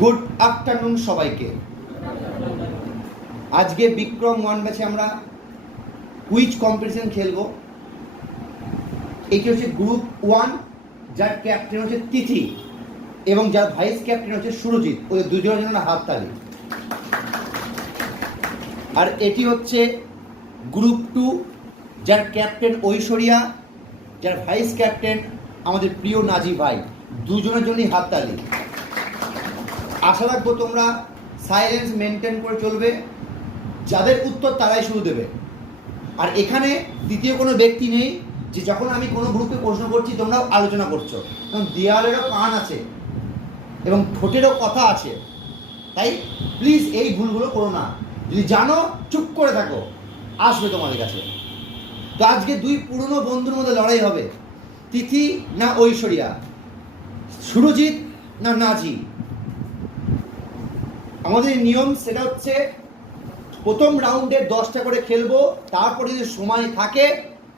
Good afternoon সবাইকে। আজকে Vikram one ব্যাচে আমরা কুইজ কম্পিটিশন খেলবো। এটি হচ্ছে গ্রুপ ওয়ান, যার ক্যাপ্টেন হচ্ছে তিথি এবং যার ভাইস ক্যাপ্টেন হচ্ছে সুরজিৎ। ওদের দুজনের জন্য হাততালি। আর এটি হচ্ছে গ্রুপ টু, যার ক্যাপ্টেন ঐশ্বরিয়া, যার ভাইস ক্যাপ্টেন আমাদের প্রিয় নাজি ভাই। দুজনের জন্যই হাততালি। আশা রাখবো তোমরা সাইলেন্স মেনটেন করে চলবে, যাদের উত্তর তারাই শুরু দেবে। আর এখানে দ্বিতীয় কোনো ব্যক্তি নেই যে যখন আমি কোনো গ্রুপে প্রশ্ন করছি তোমরাও আলোচনা করছো, কারণ দেওয়ালেরও কান আছে এবং ঠোঁটেরও কথা আছে। তাই প্লিজ এই ভুলগুলো করো না। যদি জানো চুপ করে থাকো, আসবে তোমাদের কাছে। তো আজকে দুই পুরনো বন্ধুর মধ্যে লড়াই হবে, তিথি না ঐশ্বরিয়া, সুরজিৎ না নাজি। আমাদের নিয়ম সেটা হচ্ছে প্রথম রাউন্ডে 10টা করে খেলবো, তারপরে যদি সময় থাকে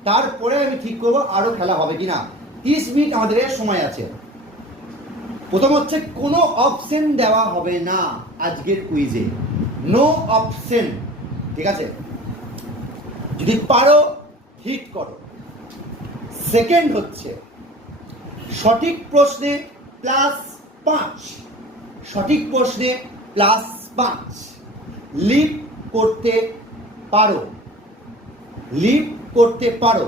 তারপরে আমি ঠিক করবো আরও খেলা হবে কিনা। 30 মিনিট আমাদের সময় আছে। প্রথম হচ্ছে কোনো অপশন দেওয়া হবে না আজকের কুইজে, নো অপশন, ঠিক আছে? যদি পারো হিট করো। সেকেন্ড হচ্ছে সঠিক প্রশ্নে +5, সঠিক প্রশ্নে +5। লিপ করতে পারো, লিপ করতে পারো।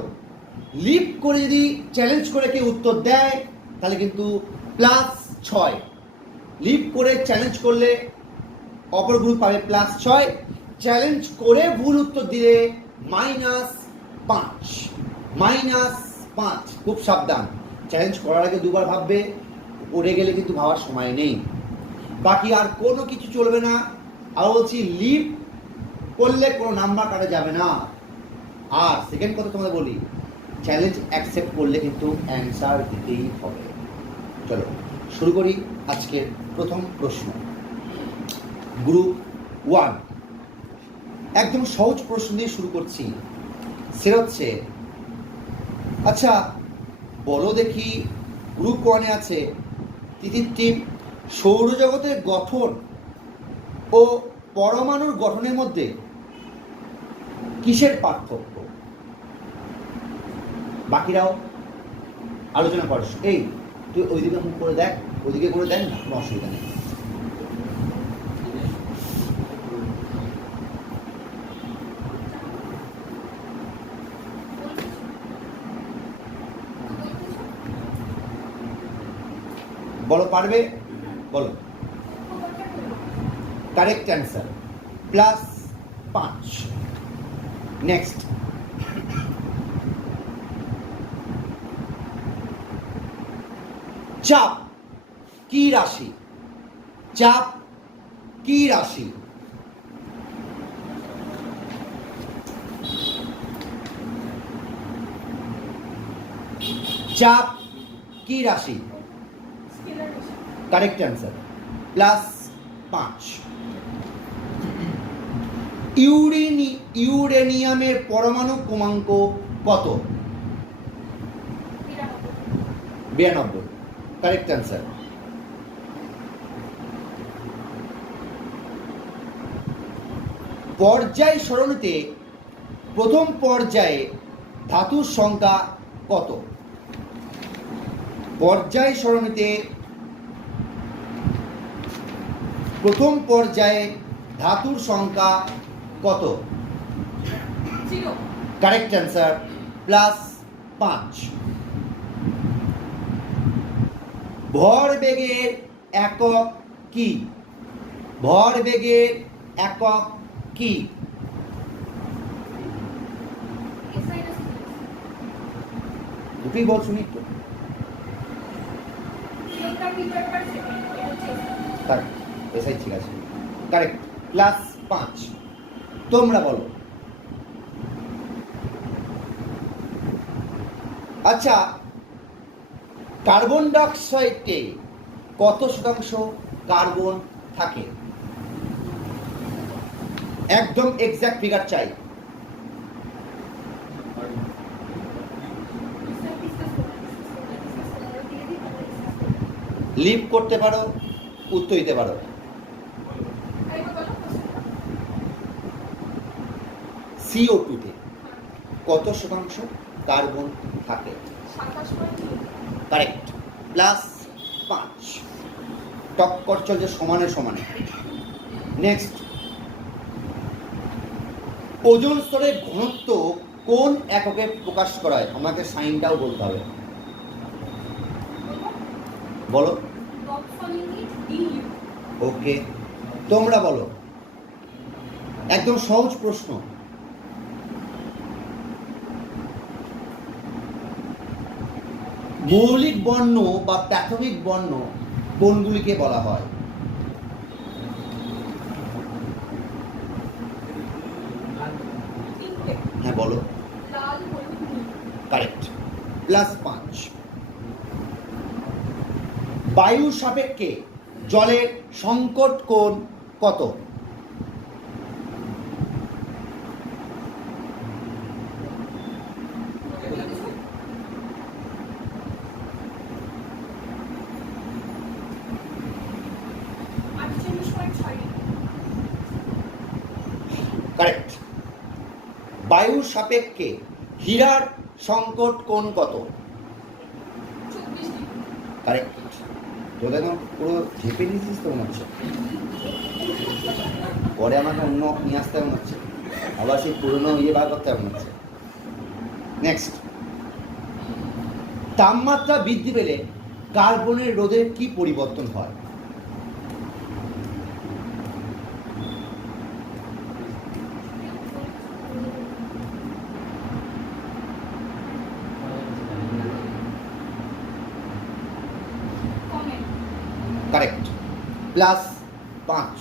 লিপ করে যদি চ্যালেঞ্জ করে কেউ উত্তর দেয় তাহলে কিন্তু +6। লিপ করে চ্যালেঞ্জ করলে অপর গ্রুপ পাবে +6। চ্যালেঞ্জ করে ভুল উত্তর দিলে -5, -5। খুব সাবধান, চ্যালেঞ্জ করার আগে দুবার ভাববে, পড়ে গেলে কিন্তু ভাবার সময় নেই। বাকি আর কোনো কিছু চলবে না। আর বলছি, লিপ করলে কোনো নাম্বার কাটা যাবে না। আর সেকেন্ড কথা তোমাদের বলি, চ্যালেঞ্জ অ্যাকসেপ্ট করলে কিন্তু অ্যান্সার দিতেই হবে। চলো শুরু করি আজকের প্রথম প্রশ্ন। গ্রুপ ওয়ান, একদম সহজ প্রশ্ন দিয়ে শুরু করছি। সেটা হচ্ছে, আচ্ছা বলো দেখি, গ্রুপ ওয়ানে আছে তিথির টিম, সৌরজগতের গঠন ও পরমাণুর গঠনের মধ্যে কিসের পার্থক্য? বাকিরাও আলোচনা করো। এই তুই ওইদিকে মুখ করে দেখ, ওইদিকে করে দেখ না, কোনো অসুবিধা নেই। বলো, পারবে? বলো। Correct answer, +5। নেক্সট, চাপ কি রাশি? চাপ কি রাশি? চাপ কি রাশি? Correct answer, +5। ইউরেনিয়ামের পরমাণু ক্রমাঙ্ক কত? 92। Correct answer. পর্যায় সরণিতে প্রথম পর্যায়ে ধাতুর সংখ্যা কত? পর্যায় সরণিতে প্রথম পর্যায়ে ধাতুর সংখ্যা কত? Correct answer, +5। ভরবেগের একক কি? ভরবেগের একক কি? দুটোই বল শুনি তো। এসআই, ঠিক আছে, কারেক্ট, +5। তোমরা বলো। আচ্ছা, কার্বন ডাইঅক্সাইডে কত শতাংশ কার্বন থাকে? একদম এক্সাক্ট ফিগার চাই। লিপ করতে পারো, উত্তর দিতে পারো। CO2-তে কত শতাংশ কার্বন থাকে? কারেক্ট, +5। টক্কর চলছে সমানে সমানে। নেক্সট, ওজোন স্তরের ঘনত্ব কোন এককে প্রকাশ করা হয়? আমাকে সাইনটাও বলতে হবে, বলো। ওকে, তোমরা বলো। একদম সহজ প্রশ্ন। মৌলিক বর্ণ বা প্রাথমিক বর্ণ কোনগুলিকে বলা হয়? হ্যাঁ বলো। কারেক্ট, +5। বায়ুর সাপেক্ষে জলের সংকট কোণ কত? কারেক্ট। বায়ুর সাপেক্ষে হীরার সংকট কোণ কত? কারেক্ট। তোদের এখন পুরো ঝেপে নিয়েছিস তো মনে হচ্ছে, পরে আমাকে অন্য নিয়ে আসতে মনে হচ্ছে, আবার সেই পুরনো বার করতে মনে হচ্ছে। নেক্সট, তাপমাত্রা বৃদ্ধি পেলে কার্বনের রোধের কি পরিবর্তন হয়? কারেক্ট, +5।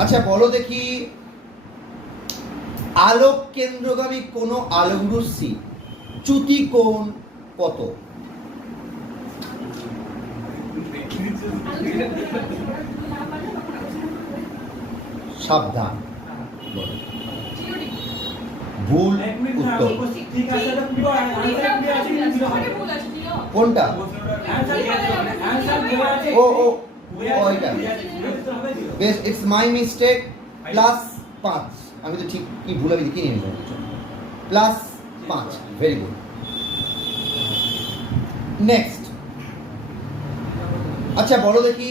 আচ্ছা বলো দেখি, আলোক কেন্দ্রগামী কোন আলোক রশ্মি চ্যুতি কোণ কত? সাবধান, ভুল উত্তর। কোনটা? ও ও ওইটা, বেশ, ইটস মাই মিস্টেক। +5। আমি তো ঠিক কি ভুল আমি লিখে নিয়ে নিলাম। +5, ভেরি গুড। নেক্সট, আচ্ছা বলো দেখি,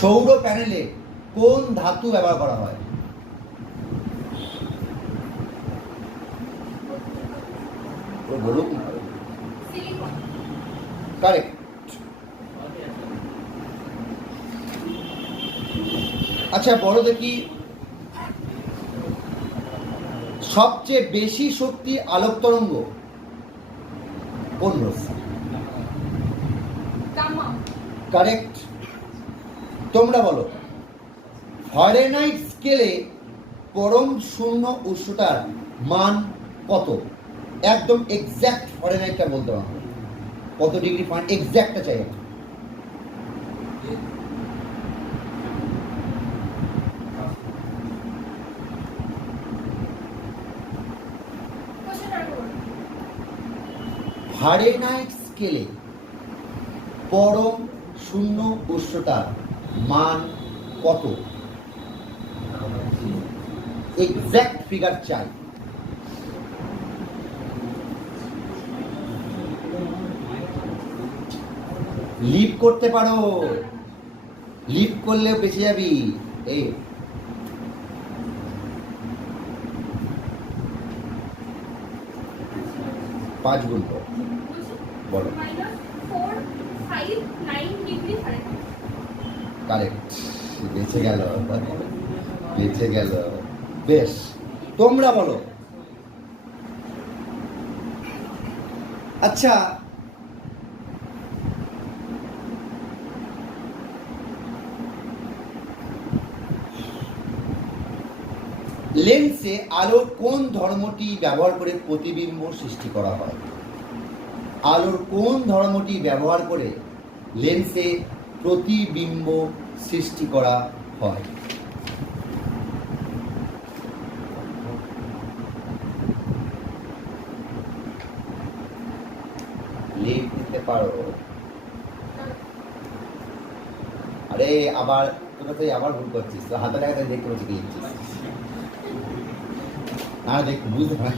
সৌর প্যানেলে কোন ধাতু ব্যবহার করা হয়? বলুন। কারেক্ট। আচ্ছা বলো দেখি, সবচেয়ে বেশি শক্তি আলোক তরঙ্গ কোন রশ্মি? কারেক্ট। তোমরা বলো, ফারেনহাইট স্কেলে পরম শূন্য উষ্ণতার মান কত? একদম এক্স্যাক্ট ফারেনহাইটটা বলতে হবে, কত ডিগ্রি ফারেনহাইট এক্স্যাক্টটা চাই। ফারেনহাইট স্কেলে পরম শূন্য উষ্ণতার মান কত? এক্স্যাক্ট ফিগার চাই। লিভ করতে পারো, লিভ করলে বেঁচে যাবি। এই 5 গুণ কর, বলো। কারেক্ট, বেঁচে গেল, বেঁচে গেল। বেশ, তোমরা বলো। আচ্ছা লেন্সে আলোর কোন ধর্মটি ব্যবহার করে প্রতিবিম্ব সৃষ্টি করা হয়? আলোর কোন ধর্মটি ব্যবহার করে লেন্সে প্রতিবিম্ব সৃষ্টি করা হয়? পারো। আরে আবার তোরা তুই আবার ভুল করছিস, তো হাতে টাকা দেখতে পাচ্ছি কি লিখছিস না, দেখ বুঝতে পারে।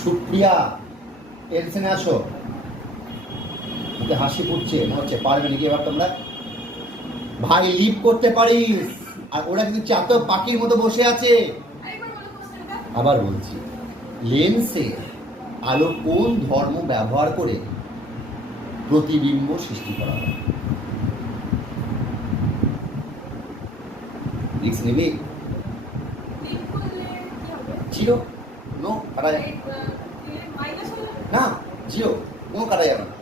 সুপ্রিয়া টেনশনে আছো, মুখে হাসি ফুটছে, মনে হচ্ছে পারবে নাকি এবার তোমরা। ভাই লিভ করতে পারিস, আর ওরা কিন্তু চাতো পাখির মতো বসে আছে। আবার বলছি, লেন্সে আলো কোন ধর্ম ব্যবহার করে প্রতিবিম্ব সৃষ্টি করা হয়? রিক্স নিবি? জিরো, নো কাটা যাবে না, জিরো, কোনো কাটা যাবে না।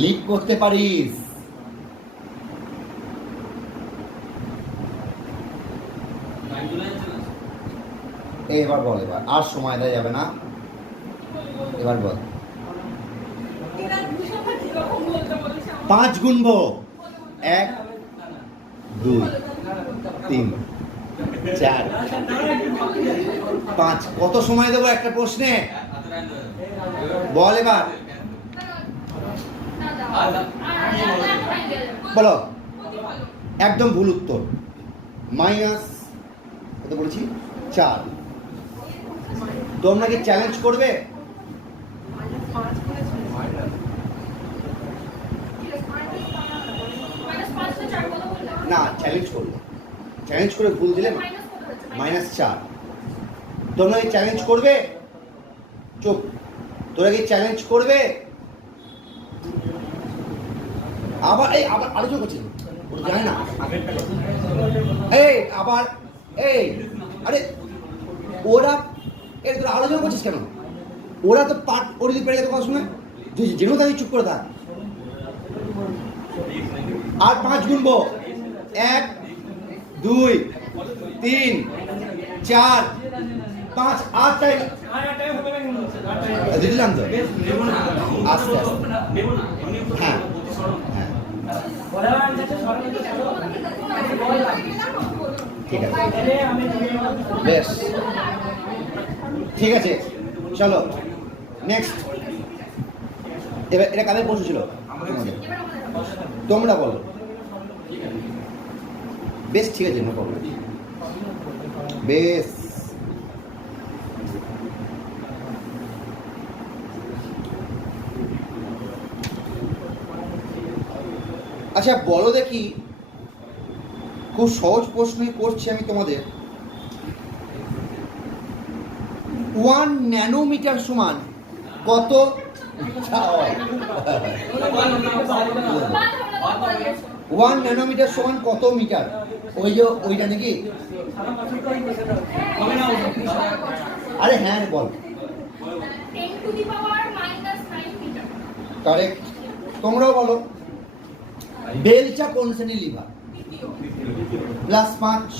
লিভ করতে পারিস। এবার বল, এবার আর সময় দেওয়া যাবে না, এবার বল। 5 গুনবো, 1 2 3 4 5। কত সময় দেবো একটা প্রশ্নে? বল এবার, বলো। একদম ভুল উত্তর, মাইনাস কত বলেছি? 4। তোমরা কি চ্যালেঞ্জ করবে? না, চ্যালেঞ্জ করবে, চ্যালেঞ্জ করে ভুল দিলে -4। তোমরা কি চ্যালেঞ্জ করবে? চুপ। তোরা কি চ্যালেঞ্জ করবে? আবার এই আবার আলোচনা করছি, ওরা জানে না। এই আবার এই, আরে ওরা এই তোরা আলোচনা করছিস কেন? ওরা তো পাঠ করে দিতে পেরে কথা শুনে, তুই যেন তাকে চুপ করে থাক। আর 5 গুনবো, 1 2 3 4 5। আর টাইম দিলাম তো, আস্তে আস্তে। হ্যাঁ হ্যাঁ, ঠিক আছে, বেশ ঠিক আছে, চলো নেক্সট। এবার এটা কাদের প্রশ্ন ছিল? তোমরা বলো। বেশ ঠিক আছে, নো প্রবলেম। বেশ, আচ্ছা বলো দেখি, খুব সহজ প্রশ্নই করছি আমি তোমাদের। 1 ন্যানোমিটার সমান কত? 1 ন্যানোমিটার সমান কত মিটার? ওই যে ওইটা নাকি? আরে হ্যাঁ বল। কারেক্ট। তোমরাও বলো। বেলচা কোন শ্রেণীর লিভার? +5।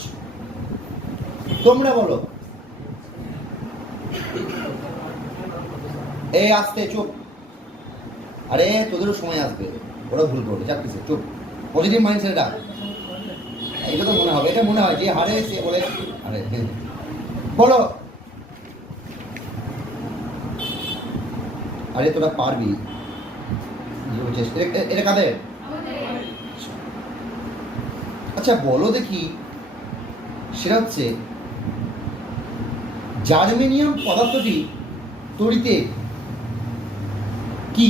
তোমরা বলো। এই আসতে চুপ। আরে তোদেরও সময় আসবে, ওরা ভুল করবে, চাকরিছে চুপ। পজিটিভ মাইন্ডসেট এটা, এটা তো মনে হবে, এটা মনে হয় যে হারে সে বলে। আরে বলো। আরে তোরা পারবি, এটা কাদের? আচ্ছা বলো দেখি, সেটা হচ্ছে জার্মেনিয়াম পদার্থটি তড়িতে কি?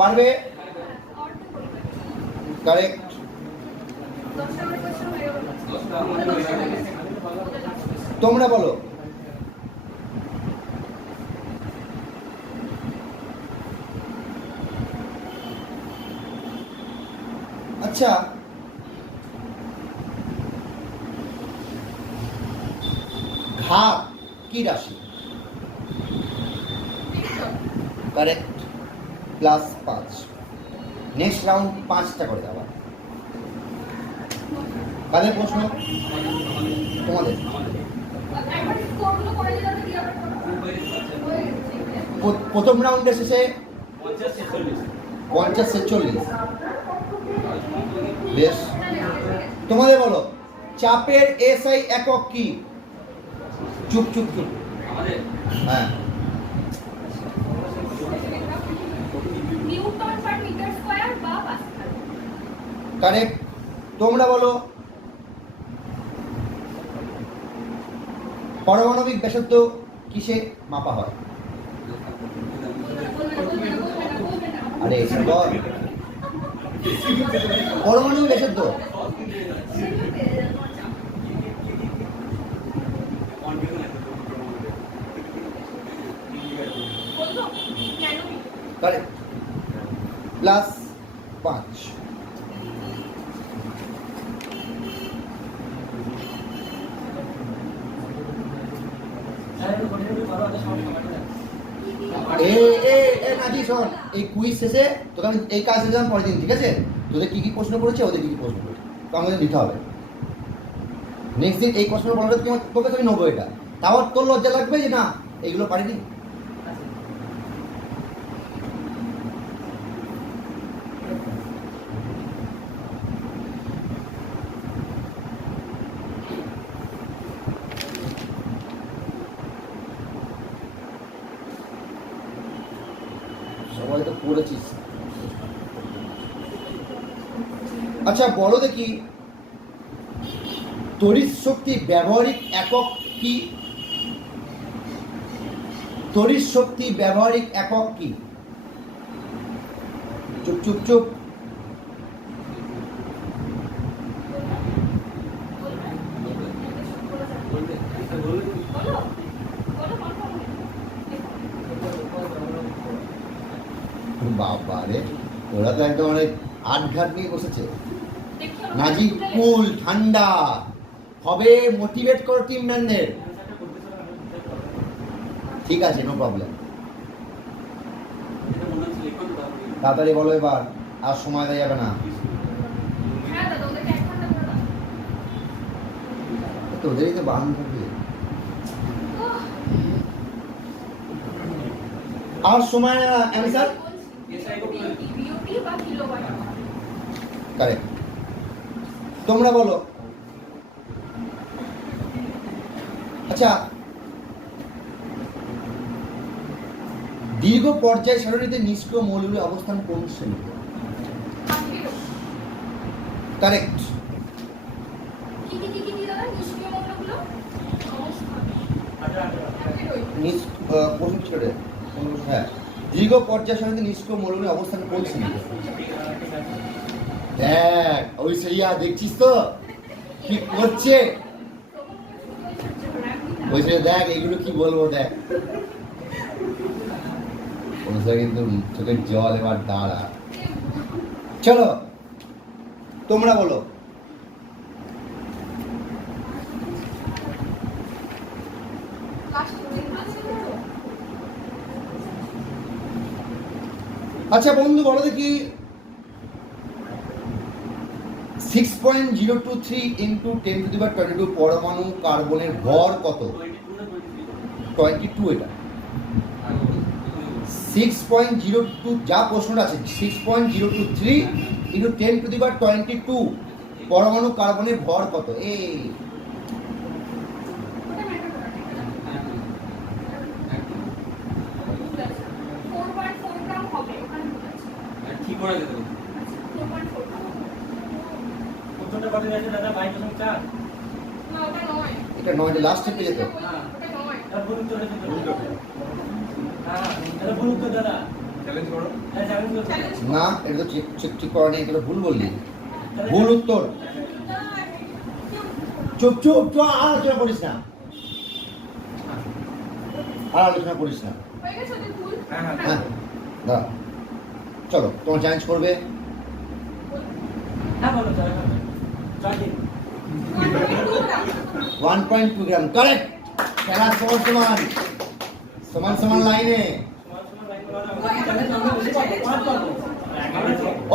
পারবে? কারেক্ট। তোমরা বলো। আচ্ছা ঘাত কি রাশি? কারেক্ট, +5। নেক্সট রাউন্ড 5টা করে দেওয়া। কাদের প্রশ্ন? তোমাদের। প্রথম রাউন্ডের শেষে 50-46। বেশ, তোমাদের বলো চাপের এসআই একক কি? চুপ চুপ চুপ। হ্যাঁ, কারেক্ট। তোমরা বলো পারমাণবিক ব্যাসার্ধ কিসে মাপা হয়? আরে বল, পারমাণবিক ব্যাসার্ধ কারেক্ট, +5। নাজি শোন, এই কুইজ শেষে তোকে আমি এই কাজ দিলাম পরের দিন, ঠিক আছে? তোদের কি কি প্রশ্ন করেছে, ওদের কি কি প্রশ্ন করেছে, তো আমাদের দিতে হবে। নেক্সট দিন এই প্রশ্ন বলাটা তোকে আমি নেবো, এটা তাও তোর লজ্জা লাগবে যে না এইগুলো পারিনি। সবাই তো পড়েছিস। আচ্ছা বলো দেখি তড়িৎ শক্তি ব্যবহারিক একক কি? তড়িৎ শক্তি ব্যবহারিক একক কি? চুপ চুপ চুপ। বাবা রে, ওরা তো একদম অনেক আটঘাট নিয়ে বসেছে। নাজি কুল ঠান্ডা হবে, মোটিভেট করো টিম ম্যানদের। ঠিক আছে, নো প্রবলেম। তাড়াতাড়ি বলো এবার, আর সময় দেওয়া যাবে না। তোদেরই তো বাহান থাকবে, আর সময় না। Answer correct. তোমরা বলো আচ্ছা দীর্ঘ পর্যায় সারণীতে নিষ্ক্রিয় মৌলগুলির অবস্থান কোন শ্রেণীতে? কারেক্ট। হ্যাঁ, দীর্ঘ পর্যায় সারণীতে নিষ্ক্রিয় মৌলগুলির অবস্থান কোন শ্রেণীতে? দেখ ওই সেইয়া দেখছিস তো কি করছে, ওই সে দেখ এইগুলো কি বলবো, দেখ কিন্তু চোখের জল এবার দাঁড়া। চলো তোমরা বলো আচ্ছা বন্ধু বলো দেখি 6.023 × 10⁻22 পরমাণু কার্বনের ভর কত? 22। এটা 6.02, যা প্রশ্নটা আছে 6.023 × 10⁻22 পরমাণু কার্বনের ভর কত? এই এটা নয়, লাস্ট পেয়ে যেত না, এটা তো ঠিক করা নেই, এটা ভুল বললি, ভুল উত্তর। চুপ চুপ চুপ, আর আলোচনা করিস না, আর আলোচনা করিস না। হ্যাঁ দাঁড়া, চলো তোমার চ্যালেঞ্জ করবে। 1.2 গ্রাম কারেক্ট। খেলা সমান লাইনে।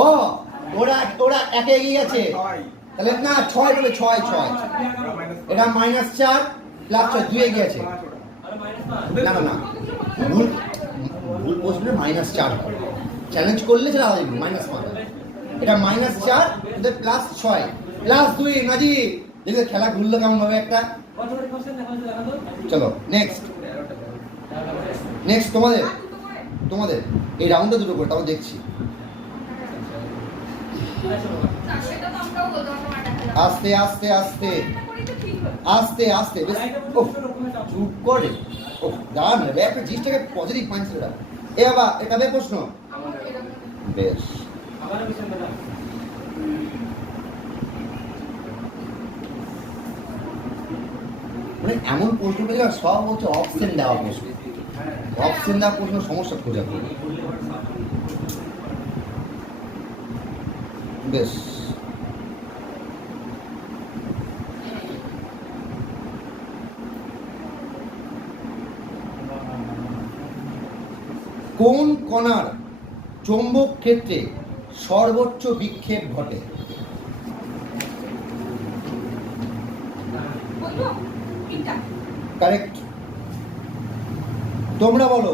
ও ওরা একে এগিয়ে আছে, তাহলে না 6 বলে 6 এটা -4 প্লাস 6 2 এ গিয়েছে না না না ভুল ভুল বসলে -4 চ্যালেঞ্জ করলে সেটা হবে -5 এটা -4 এদের প্লাস 6 প্লাস 2 নাজি দেখলে খেলা ঘুরলো কেমন ভাবে একটা চলো নেক্সট তোমাদের এই রাউন্ডে দুটো করে তাও দেখছি আস্তে আস্তে আস্তে আস্তে আস্তে বেশ চুপ করে ও দাঁড়ান রে একটা জিনিসটাকে পজিটিভ মাইন্ডসেট রাখ এ বাবা এটা বে প্রশ্ন বেশ মানে এমন প্রশ্ন পেলে সব হচ্ছে অপশন দেওয়া প্রশ্ন সমস্যা খোঁজা বেশ কোন কণার চৌম্বক ক্ষেত্রে সর্বোচ্চ বিক্ষেপ ঘটে? কারেক্ট তোমরা বলো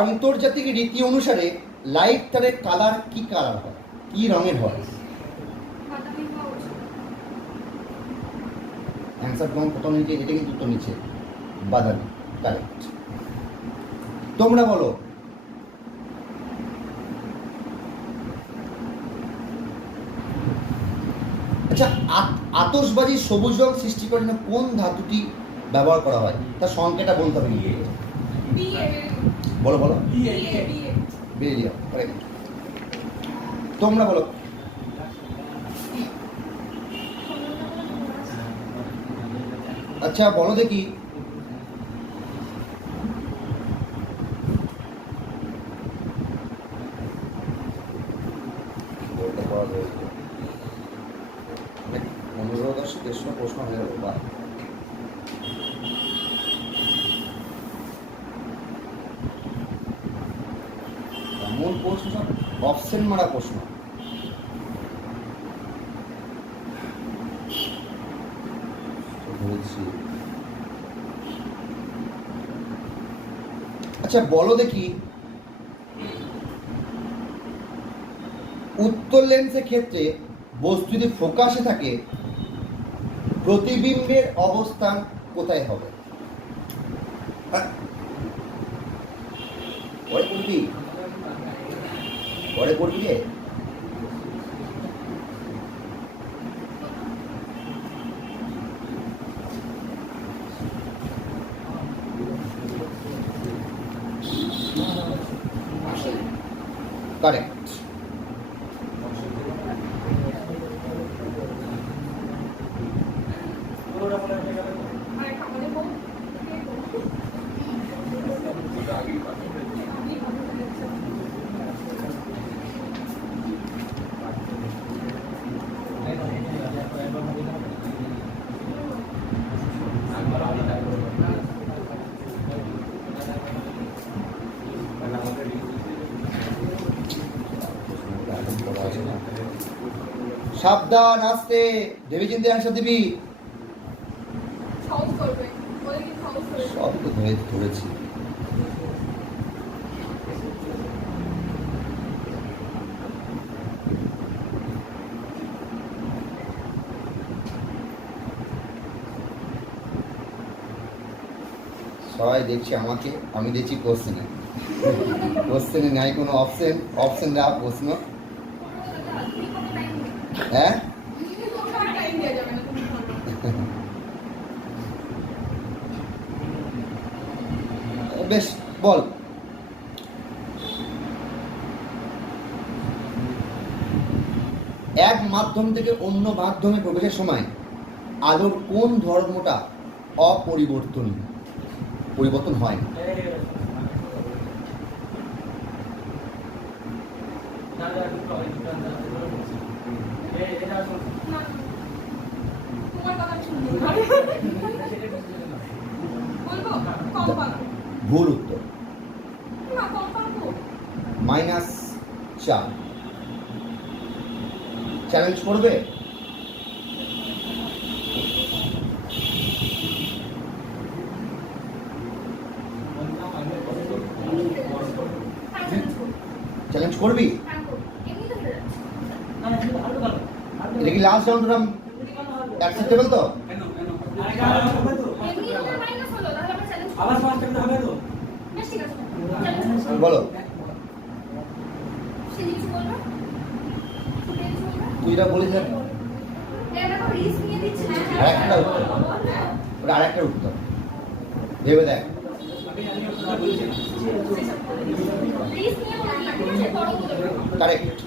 আন্তর্জাতিক রীতি অনুসারে লাইট তারের কালার কি কালার হয়, কি রঙের হয়? অ্যান্সার তোমার প্রথম নিচে, এটা কিন্তু উত্তর নিচে বাদামি। কারেক্ট তোমরা বলো আচ্ছা আতশবাজি সবুজ রং সৃষ্টি করার জন্য কোন ধাতুটি ব্যবহার করা হয়? তার সংখ্যাটা বলতে হবে কিন্তু বলো বেরিলিয়াম। তোমরা বলো আচ্ছা বলো দেখি প্রশ্ন হয়ে গেল বা মূল প্রশ্ন সব অপশন মারা প্রশ্ন। আচ্ছা বলো দেখি উত্তর লেন্সের ক্ষেত্রে বস্তু যদি ফোকাসে থাকে প্রতিবিম্বের অবস্থান কোথায় হবে? পরে করবি রে কারেক্ট। সাবধান আস্তে দেবী চিন্তে অ্যান্সার দিবি। সব তো ধরেছি। সবাই দেখছি আমাকে, আমি দেখছি কোশ্চেনে নাই কোনো অপশন দেওয়া প্রশ্ন। হ্যাঁ বেশ বল এক মাধ্যম থেকে অন্য মাধ্যমে প্রবেশের সময় আলোর কোন ধর্মটা পরিবর্তন হয় না? তোমার কথা আমি শুনবো না। বলবো কম পাবো ভুল উত্তর। না, কম পাবো। -4। চ্যালেঞ্জ করবে? চ্যালেঞ্জ করবি? এটা কি লাস্ট রাউন্ড রাম অ্যাকসেপ্টেবল তো? বলো, তুই এটা বলিস না। আরেকটা উত্তর, ওটা আরেকটা উত্তর ভেবে দেখ। কারেক্ট,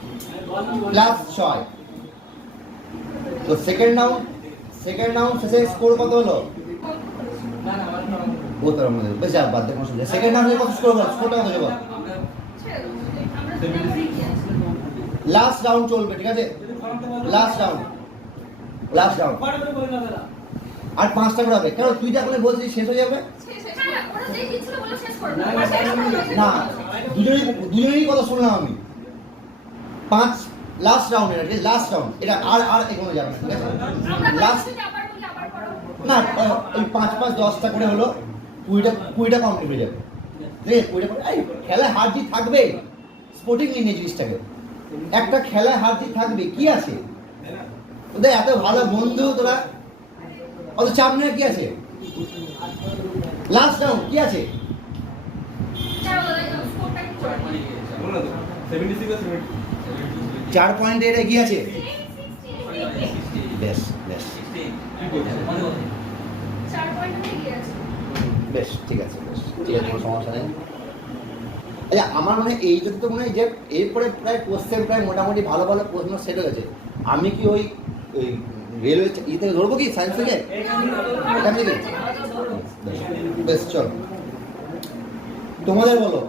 +6। তো সেকেন্ড রাউন্ড শেষে স্কোর কত হলো? বোতল মধ্যে বেশ যা বাদ দে কোনো সমস্যা। সেকেন্ড রাউন্ডে কত স্কোর হলো? স্কোরটা কত যাবে? লাস্ট রাউন্ড চলবে, ঠিক আছে? লাস্ট রাউন্ড আর 5টা করে হবে। কেন তুই যা করে বলছিস শেষ হয়ে যাবে? না, দুজনেরই কথা শুনলাম আমি। 5 লাস্ট রাউন্ড, এটা লাস্ট রাউন্ড, এটা আর এগোনো যাবে না, ঠিক আছে? লাস্ট না, ওই 5 10টা করে হলো, 20টা কমপ্লিট হয়ে যাবে। রে 20টা এই খেলায় হার জিত থাকবে, স্পোর্টিং নিয়ে জিনিসটাকে। একটা খেলায় হার জিত থাকবে, কি আছে ওদের? এত ভালো বন্ধু তোরা, অত চাপ নেই। কি আছে লাস্ট রাউন্ড? কি আছে? 4 পয়েন্টে এটা এগিয়ে আছে। বেশ বেশ বেশ, ঠিক আছে, বেশ ঠিক আছে, কোনো সমস্যা নেই। আচ্ছা, আমার মনে হয় এই যদি তো মনে হয় যে এরপরে প্রায় কোশ্চেন প্রায় মোটামুটি ভালো ভালো প্রশ্ন সেট হয়েছে। আমি কি ওই রেলওয়ে ই থেকে ধরবো কি, সায়েন্স থেকে? এখান থেকে? বেশ, চল তোমাদের বলো।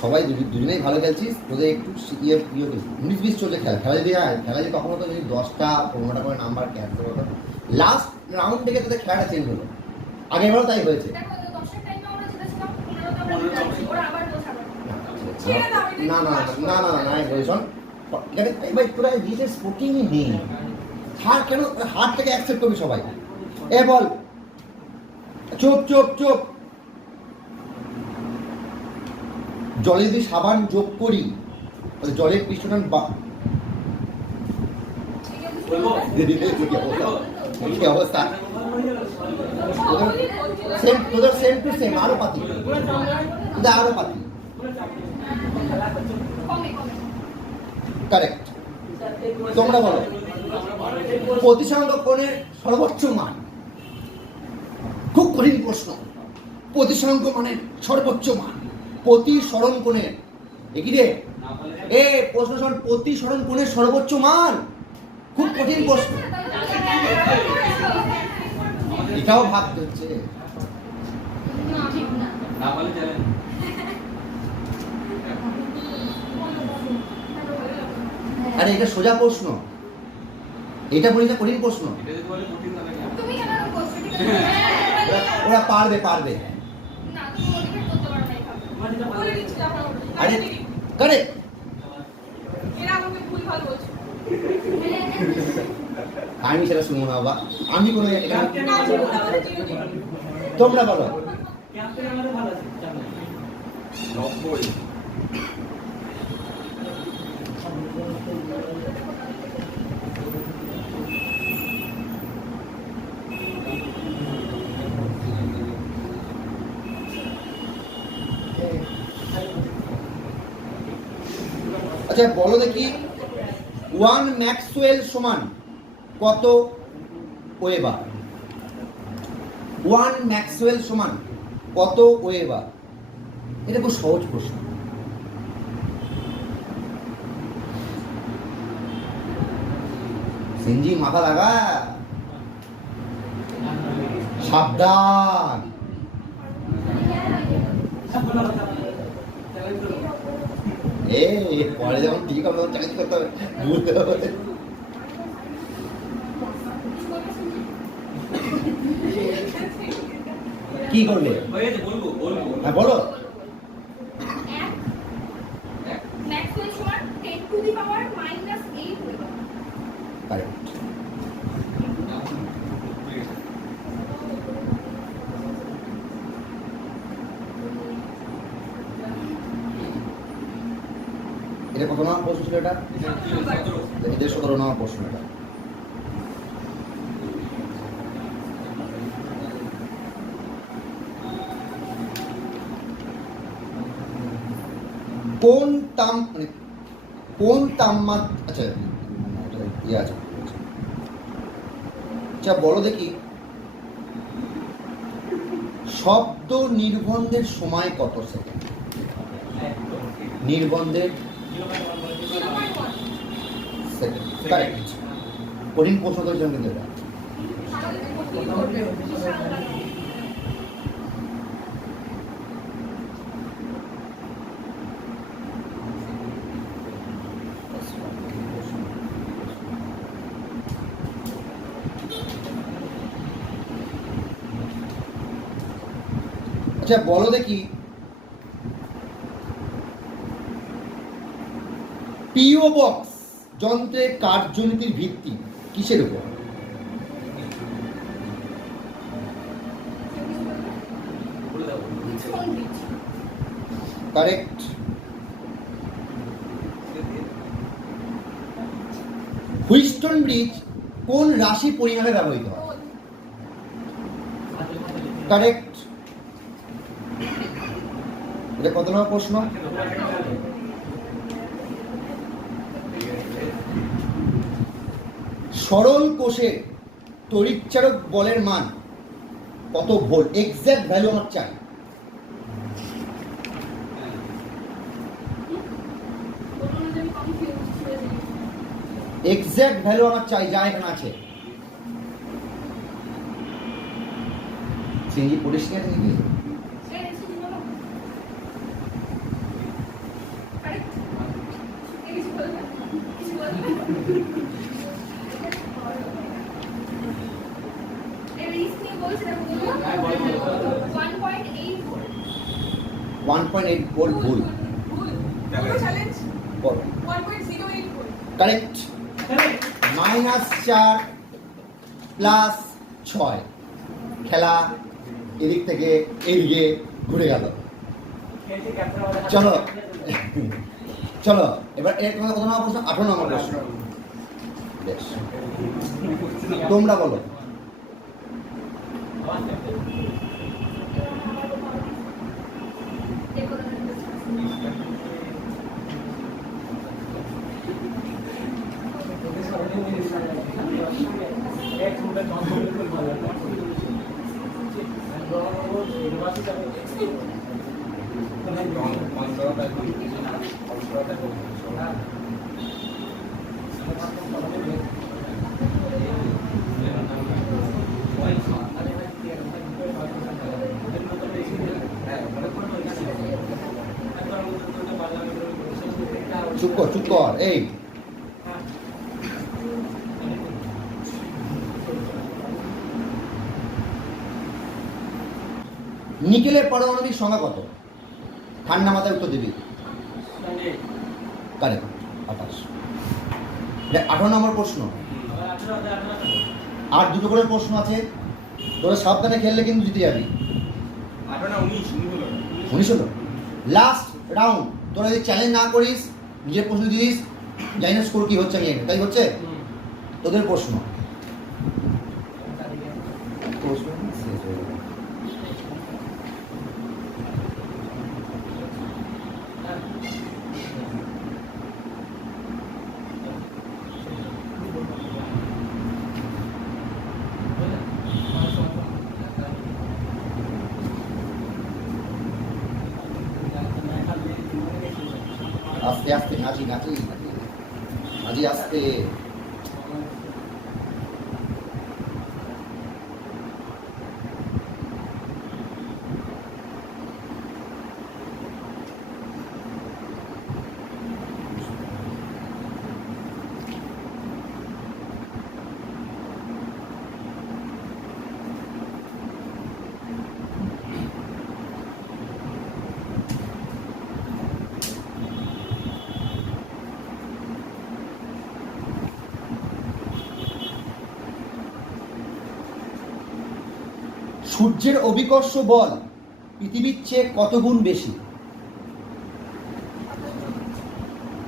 সবাই দুজনেই ভালো খেলছিস, তোদের একটু 19-20 চলছে খেলা যদি কখনো তো যদি 10টা 15টা করে নাম্বার ক্যান্সেল হতো। লাস্ট রাউন্ড থেকে তোদের খেলাটা চেঞ্জ হলো, আগেরবারও তাই হয়েছে। না না না না না, শোন, ভাই তোরা জিতের স্পোর্টিংই নেই, হার কেন? হারটাকে অ্যাকসেপ্ট করবি সবাই। এ বল, চুপ চুপ চুপ। জলে যদি সাবান যোগ করি, জলের পৃষ্ঠটান কি অবস্থা? তোদের সেম টু সেম, আরো পাতি, আরো পাতি। কারেক্ট। তোমরা বলো, প্রতিসঙ্গ কোণের সর্বোচ্চ মান। খুব কঠিন প্রশ্ন। প্রতিসঙ্গ মানের সর্বোচ্চ মান, প্রতিসরণ কোণের, একই রে এ প্রশ্ন শোন, প্রতিসরণ কোণের সর্বোচ্চ মান। খুব কঠিন প্রশ্ন, এটাও ভাবতে হচ্ছে। আরে এটা সোজা প্রশ্ন, এটা বলি না কঠিন প্রশ্ন। ওরা পারবে পারবে। আরে করে আমি সেটা শুনবো না বাবা, আমি কোনো। তোমরা বলো। আচ্ছা বলো দেখি, 1 ম্যাক্সওয়েল সমান কত ওয়েবার? 1 ম্যাক্সওয়েল সমান কত ওয়েবার? এটা খুব সহজ প্রশ্ন। সিনজি মাথা লাগা, সাবধান। পরে যখন ঠিক হবে তখন চ্যালেঞ্জ করতে হবে, বুঝতে হবে। কি করবে? হ্যাঁ বলো। ম্যাক্সওয়েল সমান 10 টু দি পাওয়ার -8 হয়ে গেল। কারেক্ট। এটা কত নম্বর প্রশ্ন ছিল এটা? এটা 17 নম্বর প্রশ্ন এটা। কোন মানে কোন তাপমাত্রা, আচ্ছা ইয়ে আছে, আচ্ছা বলো দেখি, শব্দ নির্বন্ধের সময় কত সেকেন্ড? নির্বন্ধের second, correct. কঠিন প্রশ্ন করেছিলাম কিন্তু এটা। আচ্ছা বলো দেখি, পিও বক্স যন্ত্রের কার্যনীতির ভিত্তি কিসের উপর? কারেক্ট। হুইস্টন ব্রিজ কোন রাশি পরিমাপে ব্যবহৃত হয়? কারেক্ট। এটা কত নম্বর প্রশ্ন? সরল কোষের তড়িৎচারক বলের মান কত ভোল্ট? এক্সাক্ট ভ্যালু আমার চাই। এক্সাক্ট ভ্যালু আমার চাই, যা এখানে আছে। সিনজি পরিষ্কার নাকি? ভুল। কারেক্ট। -4 + 6, খেলা এদিক থেকে এদিকে ঘুরে গেল। চলো চলো এবার এর কত নম্বর প্রশ্ন? 18 নম্বর প্রশ্ন। বেশ, তোমরা বলো। চুপ কর। এই নিকেলের পারমাণবিক সংখ্যা কত? ঠান্ডা মাথায় উত্তর দিবি। কারেক্ট, 28। 18 নম্বর প্রশ্ন। আর দুটো করে প্রশ্ন আছে, তোরা সাবধানে খেললে কিন্তু জিতে যাবি। 19 হলো লাস্ট রাউন্ড। তোরা যদি চ্যালেঞ্জ না করিস, নিজের প্রশ্ন দিস, জানি না স্কোর কি হচ্ছে, আমি তাই হচ্ছে তোদের প্রশ্ন। আস্তে আস্তে নাচি আস্তে। সূর্যের অভিকর্ষ বল পৃথিবীর চেয়ে কত গুণ বেশি?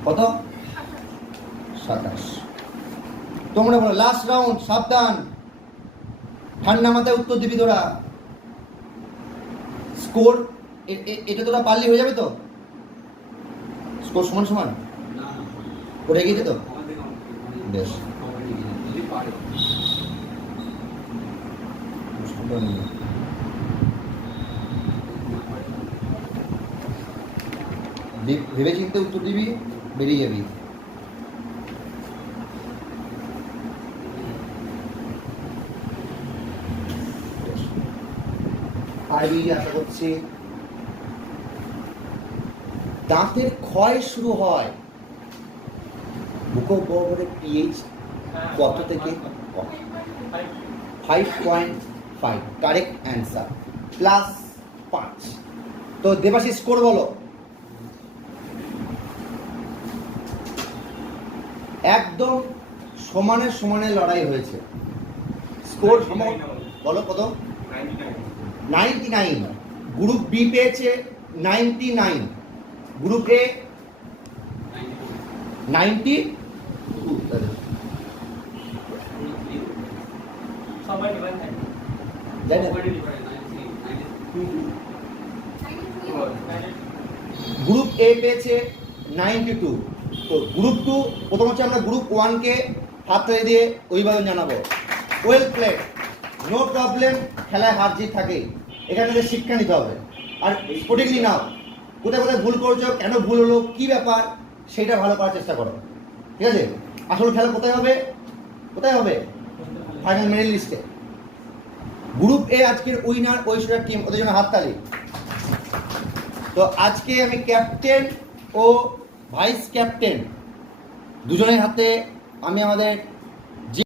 কত? 27। তোমরা বলো লাস্ট রাউন্ড, সাবধান, ঠান্ডা মাথায় উত্তর দিবি তোরা। স্কোর এটা তোরা পারলে হয়ে যাবে তো? স্কোর সমান সমান ওটা গিয়েছে তো? বেশ, ভেবে চিন্তে উত্তর দিবি, বেরিয়ে যাবি। পারবি আশা করছি। দাঁতের ক্ষয় শুরু হয় মুখগহ্বরের পিএইচ কত থেকে কত? 5.5 কারেক্ট অ্যান্সার, +5। তো দেবাশিস স্কোর বলো। একদম সমানে সমানে লড়াই হয়েছে। স্কোর বলো কত? 99। গ্রুপ বি পেয়েছে 99, গ্রুপ এ 92। গ্রুপ এ পেয়েছে 92। তো গ্রুপ 2 প্রথম হচ্ছে আমরা গ্রুপ 1কে হাততালি দিয়ে অভিবাদন জানাবো। ওয়েল প্লেড, নো প্রবলেম, খেলায় হার জিত থাকে, এখান থেকে শিক্ষা নিতে হবে। আর স্পোর্টিংলি নাও, কোথায় কোথায় ভুল করছো, কেন ভুল হলো, কি ব্যাপার, সেটা ভালো করার চেষ্টা করো, ঠিক আছে? আসল খেলা কোথায় হবে? কোথায় হবে? ফাইনাল মেডেল লিস্টে। গ্রুপ এ আজকের উইনার ঐশ্বর্যার টিম, ওদের জন্য হাততালি। তো আজকে আমি ক্যাপ্টেন ও ভাইস ক্যাপ্টেন দুজনের হাতে আমি আমাদের